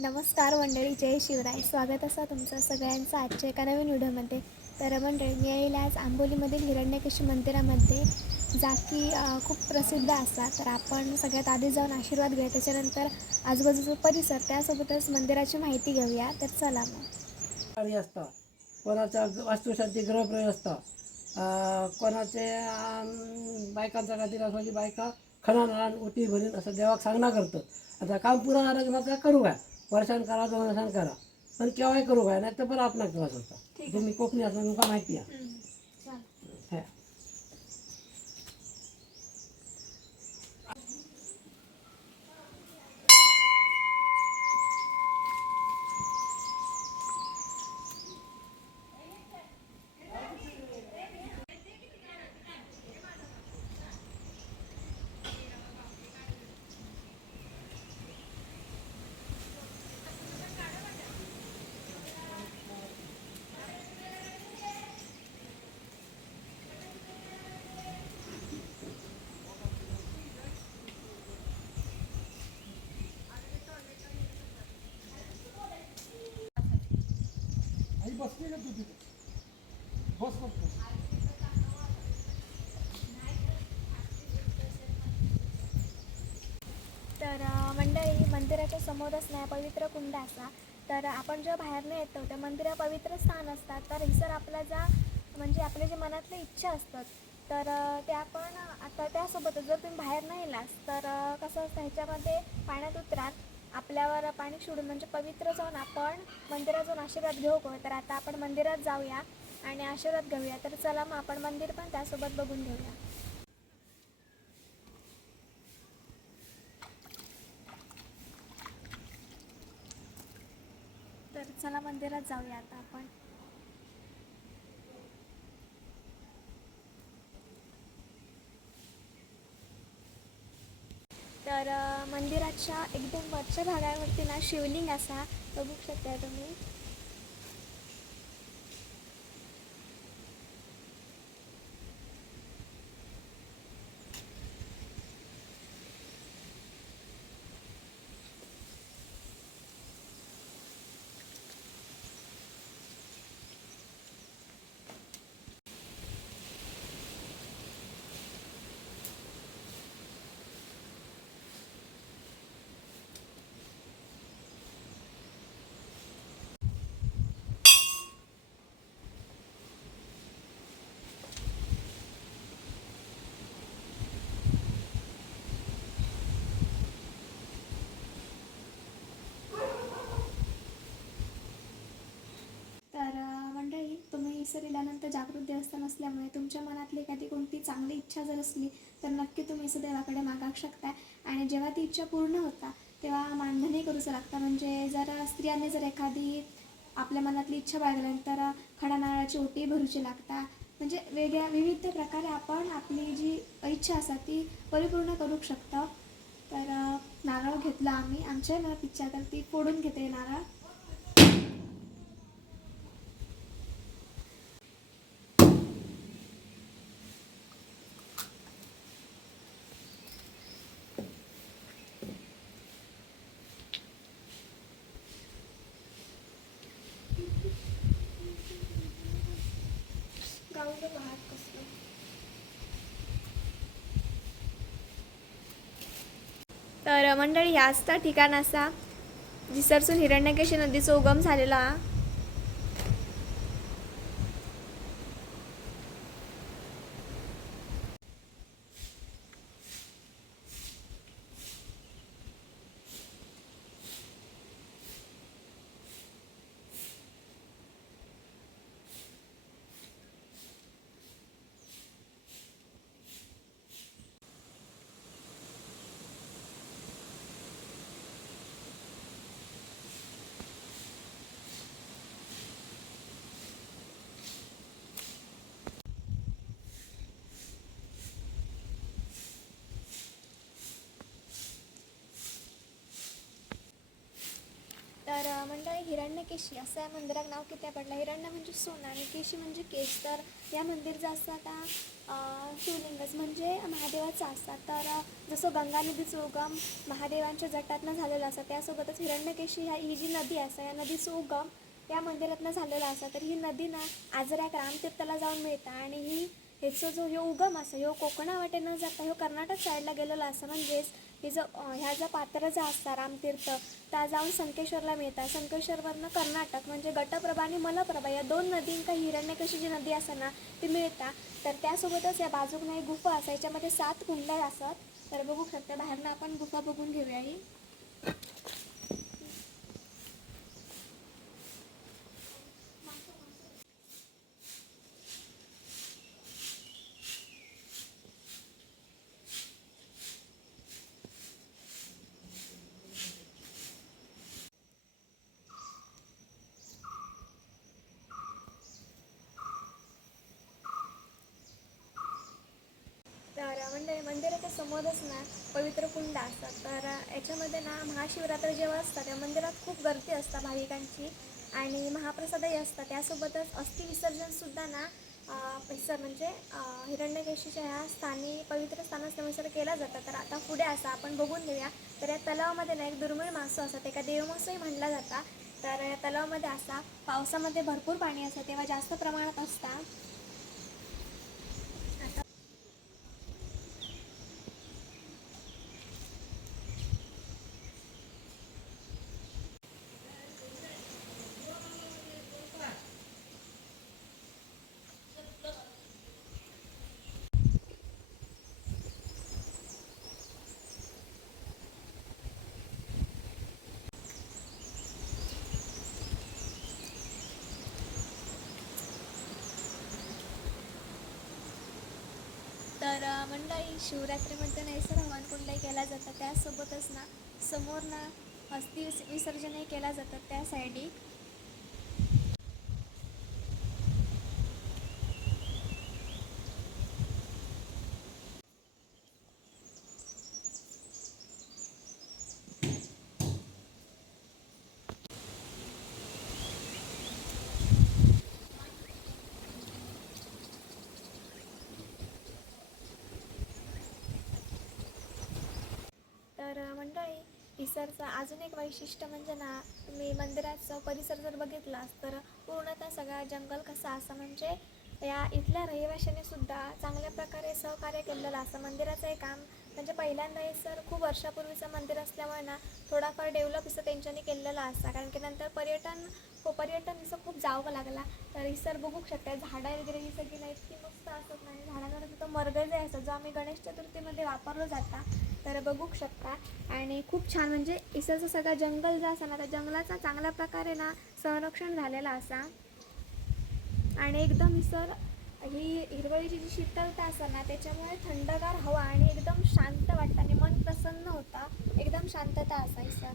नमस्कार मंडळी जय शिवराय. स्वागत असं तुमचं सगळ्यांचं आजच्या एका नवीन व्हिडिओमध्ये. तर मंडळी मी येईल आज आंबोलीमधील हिरण्यकेशी मंदिरामध्ये जा की खूप प्रसिद्ध असतात तर आपण सगळ्यात आधी जाऊन आशीर्वाद घेऊ त्याच्यानंतर आजूबाजूचा परिसर त्यासोबतच मंदिराची माहिती घेऊया. तर चला मग. असतं. कोणाचा वास्तुशांती ग्रहप्रवेश असतं. कोणाचे बायकांचा खातीर असं बायका खणा उटी भरीन असं देवाक सांगणं करतं आता काम पुरा लग्नाचं करू का वर्षान करा दोन वर्षान करा. पण केव्हाही करू काय नाही तर पण आपणाक त्रास होता तुम्ही कोकणी असं तुमका माहिती आहे हे. तर मंडळी मंदिराच्या समोरच नाही पवित्र कुंड असा. तर आपण जेव्हा बाहेरनं येतो त्या मंदिरा पवित्र स्थान असतात. तर हिसर आपला ज्या म्हणजे आपले जे मनातल्या इच्छा असतात. तर ते आपण आता त्यासोबतच जर तुम्ही बाहेर नाही येलास तर कसं असतं ह्याच्यामध्ये पाण्यात उतरात आपल्यावर पाणी सोडून म्हणजे पवित्र जाऊन आपण मंदिरात जाऊन आशीर्वाद घेऊ को तर आता आपण मंदिरात जाऊया आणि आशीर्वाद घेऊया. तर चला मग आपण मंदिर पण त्यासोबत बघून घेऊया. तर चला मंदिरात जाऊया आता आपण. तर मंदिराच्या एकदम वरच्या भागावरती ना शिवलिंग असा बघू शकता तुम्ही तर अ, मंडळी दिल्यानंतर जागृत देवस्थान असल्यामुळे तुमच्या मनातली एखादी कोणती चांगली इच्छा जर असली तर नक्की तुम्ही असं देवाकडे मागाक शकता. आणि जेव्हा ती इच्छा पूर्ण होता तेव्हा मानधनही करूचं लागतं. म्हणजे जर स्त्रियांनी जर एखादी आपल्या मनातली इच्छा बाळगल्यानंतर खडा नारळाची ओटी भरूची लागता. म्हणजे वेगळ्या विविध प्रकारे आपण आपली जी इच्छा असा ती परिपूर्ण करू शकतो. तर नारळ घेतला आम्ही. आमच्या मनात इच्छा तर ती फोडून घेते नारळ. तर मंडळी ह्याच तर ठिकाण असा. जिसरसून हिरण्यकेशी नदीचा उगम झालेला. मंडळी हिरण्यकेशी असं या मंदिरात नाव किती पडलं? हिरण्य म्हणजे सोनं आणि केशी म्हणजे केश. तर या मंदिरचं असं आता शिवलिंगच म्हणजे महादेवाचं असतात तर जसं गंगा नदीचं उगम महादेवांच्या जटातनं झालेलं असतं त्यासोबतच हिरण्यकेशी ह्या ही जी नदी असं या नदीचं उगम या मंदिरातनं झालेला असा. तर ही नदी ना आजऱ्याक रामतीर्थाला जाऊन मिळता आणि ही ह्याचो जो ह्यो उगम असा ह्यो कोकणा न जाता ह्यो कर्नाटक साईडला गेलेला असा म्हणजेच हे जो ह्या जो पात्र जो असता रामतीर्थ त्या जाऊन संकेश्वरला मिळतात. संकेश्वरवरनं कर्नाटक म्हणजे गटप्रभा आणि मलप्रभा या दोन नदींका हिरण्यकशी जी नदी असा ना ती मिळता तर त्यासोबतच या बाजूकनं एक गुफा असा याच्यामध्ये सात कुंड्या असत तर बघू शकता बाहेरनं आपण गुफा बघून घेऊया ही तर म्हणजे मंदिराच्या समोरच ना पवित्र कुंड असतात. तर याच्यामध्ये ना महाशिवरात्र जेव्हा असतात त्या मंदिरात खूप गर्दी असतात भाविकांची आणि महाप्रसादही असतात. त्यासोबतच अस्थि विसर्जनसुद्धा ना सर म्हणजे हिरण्यकेशीच्या ह्या स्थानी पवित्र स्थानानुसार केला जातं तर आता पुढे असा आपण बघून घेऊया. तर या तलावामध्ये ना एक दुर्मिळ मासू असतात. एका देवमासूही म्हणला जाता. तर या तलावामध्ये असा पावसामध्ये भरपूर पाणी असतं. तेव्हा जास्त प्रमाणात असतात तर मंडळी शिवरात्रीमध्ये नैसर हवन कुंडही केला जातं. त्यासोबतच ना समोर ना अस्थि विसर्जनही केला जातं त्या साईडी. तर मंडळी इसरचं अजून एक वैशिष्ट्य म्हणजे ना तुम्ही मंदिराचा परिसर जर बघितलास तर पूर्णतः सगळा जंगल कसा असं म्हणजे या इथल्या रहिवाशांनी सुद्धा चांगल्या प्रकारे सहकार्य केलेलं असं मंदिराचं हे काम. म्हणजे पहिल्यांदा हे सर खूप वर्षापूर्वीचं मंदिर असल्यामुळे ना थोडाफार डेव्हलप असं त्यांच्यानी केलेलं असतं कारण की नंतर पर्यटन हो पर्यटन असं खूप जावं लागला. तर ही सर बघू शकता झाडं वगैरे ही सगळी ना इतकी मस्त असत नाही. झाडांवर तिथं मरगजे असतात जो आम्ही गणेश चतुर्थीमध्ये वापरलो जाता तर बघू शकता. आणि खूप छान म्हणजे इसरचं सगळं जंगल जे असा ना त्या जंगलाचा चांगल्या प्रकारे ना संरक्षण झालेला असा आणि एकदम इसर ही हिरवळीची जी शीतलता असते ना त्याच्यामुळे थंडगार हवा आणि एकदम शांत वाटतं आणि मन प्रसन्न होता. एकदम शांतता असा इसर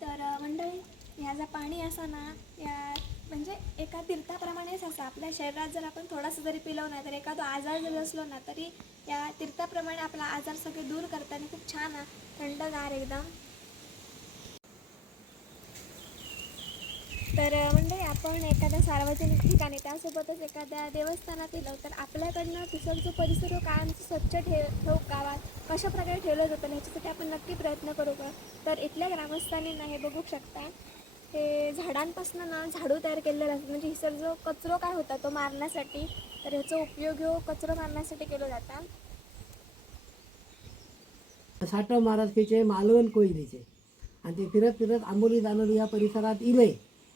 तर अ, मंडळी ह्याचं ना या म्हणजे एका तीर्थाप्रमाणेच असं आपल्या शरीरात जर आपण थोडासा जरी पिलो ना तर एखादा आजार जरी असलो ना तरी या तीर्थाप्रमाणे आपला आजार सगळे दूर करताना खूप छान थंडगार एकदम. तर म्हणजे आपण एखाद्या सार्वजनिक ठिकाणी त्यासोबतच एखाद्या देवस्थानात गेलो तर आपल्याकडनं तिथलचं परिसर कायम स्वच्छ ठेव ठेव गावात कशा प्रकारे ठेवलं जातं ह्याच्यासाठी आपण नक्की प्रयत्न करू का? तर इथल्या ग्रामस्थांनी ना हे बघू शकता. हे झाडांपासून ना झाडू तयार केलेला असतो. म्हणजे हिसर जो कचरो काय होता तो मारण्यासाठी तर ह्याचा उपयोग ह्यो कचरो मारण्यासाठी केला जाता. साठव महाराजकीचे मालवण कोयलीचे आणि ते फिरत फिरत आंबोली दानोली या परिसरात इले.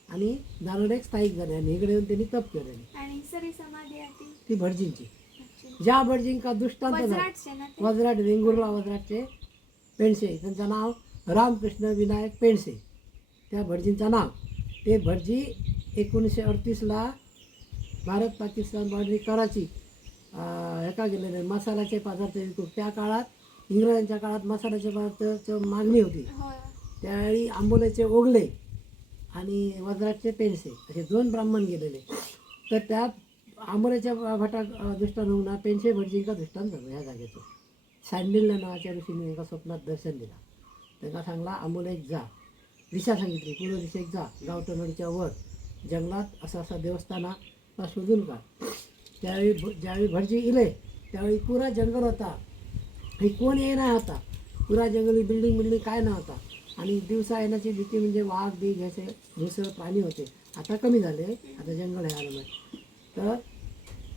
आणि दानोडे स्थायिक झाले आणि इकडे येऊन त्यांनी तप केले आणि हिसर ही समाधी आहे ती. भटजींची. ज्या भटजींका दृष्टांत वजराट वेंगुर्ला वजराटचे पेंडसे. त्यांचं नाव रामकृष्ण विनायक पेंडसे. त्या भटजींचं नाव. ते भटजी एकोणीसशे अडतीसला भारत पाकिस्तान बॉर्डरी कराची ह्याका गेलेले मसाल्याचे पदार्थ विकून. त्या काळात इंग्रजांच्या काळात मसाल्याचे पदार्थाची मागणी होती. त्यावेळी आंबोलेचे ओगले आणि वज्राचे पेनसे असे दोन ब्राह्मण गेलेले. तर त्यात आंबोलेच्या भटा दृष्टान होऊन पेनसे भटजींका दृष्टांत झालं ह्या जागेचं सँडिल नावाच्या ऋषीने एका स्वप्नात दर्शन दिला. त्यांना सांगला आंबोलेक जा. दिशा सांगितली पूर्व दिशेत जा गावठण वर जंगलात असा असा देवस्थानाचा शोधून का त्यावेळी भ- ज्यावेळी भटजी इले त्यावेळी पुरा जंगल होता. हे कोण ये नाही होता पुरा जंगली बिल्डिंग बिल्डिंग काय नव्हता आणि दिवसा येण्याची भीती म्हणजे वाघ बी घ्यायचे घुसळ प्राणी होते. आता कमी झाले आता जंगल आहे आलं तर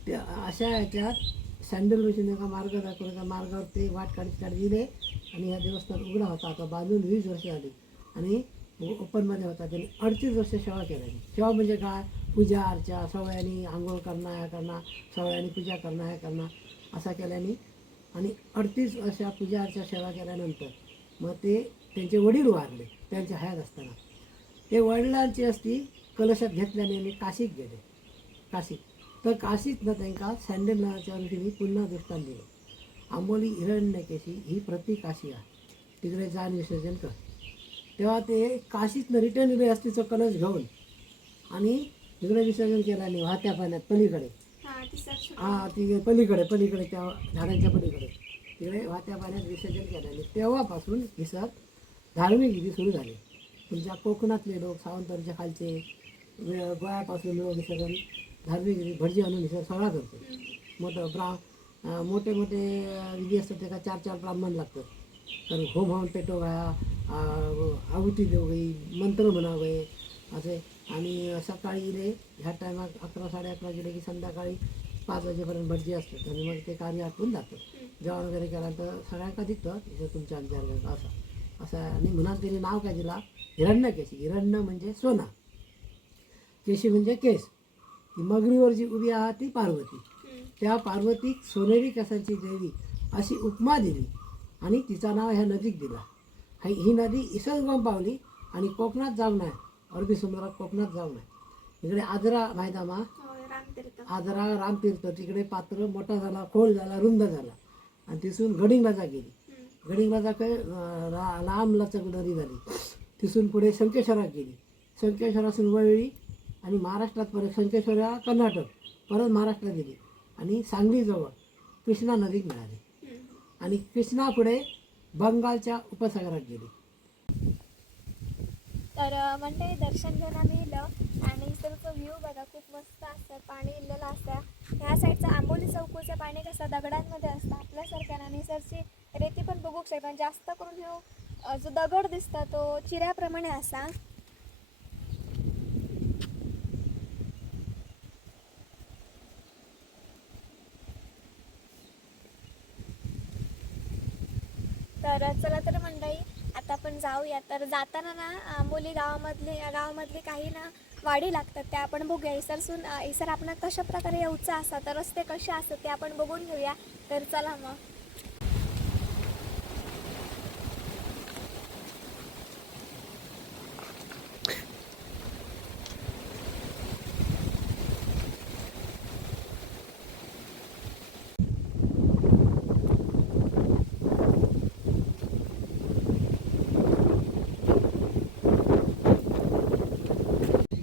त्या अशा ह्याच्यात सँडल मशीन का मार्ग दाखवला मार्गावर ते वाट काढत काढत गेले आणि ह्या देवस्थान उघडा होता. आता बांधून वीस वर्ष आली आणि म्हणजे ओपनमध्ये होता. त्यांनी अडतीस वर्ष सेवा केल्याने सेवा म्हणजे काय? पूजा अर्चा सवयानी आंघोळ करणं ह्या करणं सवयानी पूजा करणं ह्या करणं. असा केल्याने आणि अडतीस वर्षा पूजा अर्चा सेवा केल्यानंतर मग ते त्यांचे वडील वारले त्यांच्या हयात असताना. ते वडिलांची असती कलशात घेतल्याने आणि काशीत गेले. काशीत. तर काशीतनं त्यांना सँडल नावाच्या ऋषीने पुन्हा दृष्टांत दिलं. आंबोली हिरण्यकेशी ही प्रति काशी आहे. तिकडे जाण विसर्जन कर तेव्हा ते काशीतनं रिटर्न इले असतीचं कलश घेऊन. आणि तिकडे विसर्जन केलं आणि वाहत्या पाण्यात पलीकडे. हा ती हा पलीकडे पलीकडे त्या झाडांच्या पलीकडे. तिकडे वाहत्या पाण्यात विसर्जन केलं आणि तेव्हापासून हिसाब धार्मिक विधी सुरू झाले. तुमच्या कोकणातले लोक सावंतांच्या खालचे गोव्यापासून लोक विसर्जन धार्मिक विधी भटजी आणून विसर्जन सगळा करतो. मोठं ब्रा मोठे मोठे विधी असतात त्याला चार चार ब्राह्मण लागतात. कारण होम होऊन पेटो गाया आहुती देऊगी मंत्र म्हणावे. असे. आणि सकाळी रे ह्या टायमात अकरा साडे अकरा गेले की संध्याकाळी पाच वाजेपर्यंत भटजी असतात. आणि मग ते कार्य आटून जातं. जेवण वगैरे केल्यानंतर सगळ्यांका दिसतं इथं तुमच्या आमच्या असं. असं. आणि म्हणून त्याने नाव काय दिला हिरण्य केशी हिरण्य म्हणजे सोना. केशी म्हणजे केस. ती मगरीवर जी उभी आहात ती पार्वती. त्या पार्वतीक सोनेरी केसांची देवी अशी उपमा दिली. आणि तिचा नाव ह्या नदीक दिला. ही ही नदी इसरगम पावली आणि कोकणात जाऊन आहे अरबी समुद्रात कोकणात जाऊन आहे इकडे आजरा रामतीर्थ आजरा रामतीर्थ तिकडे पात्र मोठा झाला खोल झाला रुंद झाला. आणि तिथून गडिंगलाजा गेली. गडिंगलाजा काय अं, रा- लांब लचक नदी झाली. तिथून पुढे संकेश्वरात गेली. संकेश्वरातून वळली आणि महाराष्ट्रात परत संकेश्वरा कर्नाटक परत महाराष्ट्रात गेली. आणि सांगलीजवळ कृष्णा नदीत मिळाली. आणि कृष्णा पुढे बंगालच्या उपसागरात गेली. तर म्हणजे दर्शन घ्यायला मिळलं आणि इकडचं व्ह्यू बघा खूप मस्त असतं. पाणी इल्लेलं असतं. ह्या साईडचं आंबोली चौकूचं पाणी कसं दगडांमध्ये असतं आपल्यासारख्या आणि सरची रेती पण बघू शकता. म्हणजे जास्त करून ह्यो जो दगड दिसता तो चिऱ्याप्रमाणे असा. तर चला तर मंडळी आता आपण जाऊया. तर जाताना ना मुली गावामधले गावामधले काही ना वाडी लागतात त्या आपण बघूया. इसरसून इसर आपण कशा प्रकारे यायचं असा तर रस्ते कसे असतात ते आपण बघून घेऊया. तर चला मग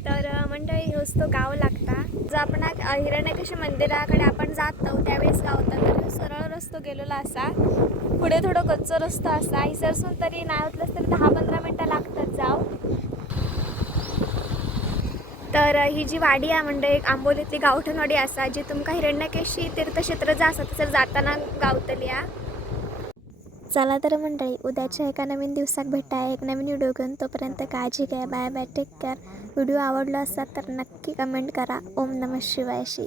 तर अ, मंडळी ह्योच तो गाव लागता जर आपण अ, हिरण्यकेशी मंदिराकडे आपण जात आहोत त्यावेळेस काय होता तर सरळ रस्तो गेलेला असा. पुढे थोडं कच्चो रस्तो असा. इसरसून तरी नाही होतलंच तरी दहा पंधरा मिनटं लागतात जाऊ. तर ही जी वाडी आहे म्हणजे एक आंबोलीतली गावठणवाडी असा जी तुमका हिरण्यकेशी तीर्थक्षेत्र जा असा तर जाताना गावतली आहे चला तर मंडळी उद्याच्या एका नवीन दिवसात भेटा. एक नवीन व्हिडिओ घेऊन तोपर्यंत काळजी घ्या. Bye bye. Take care. Video आवडला असा तर नक्की कमेंट करा. ओम नमः शिवायशी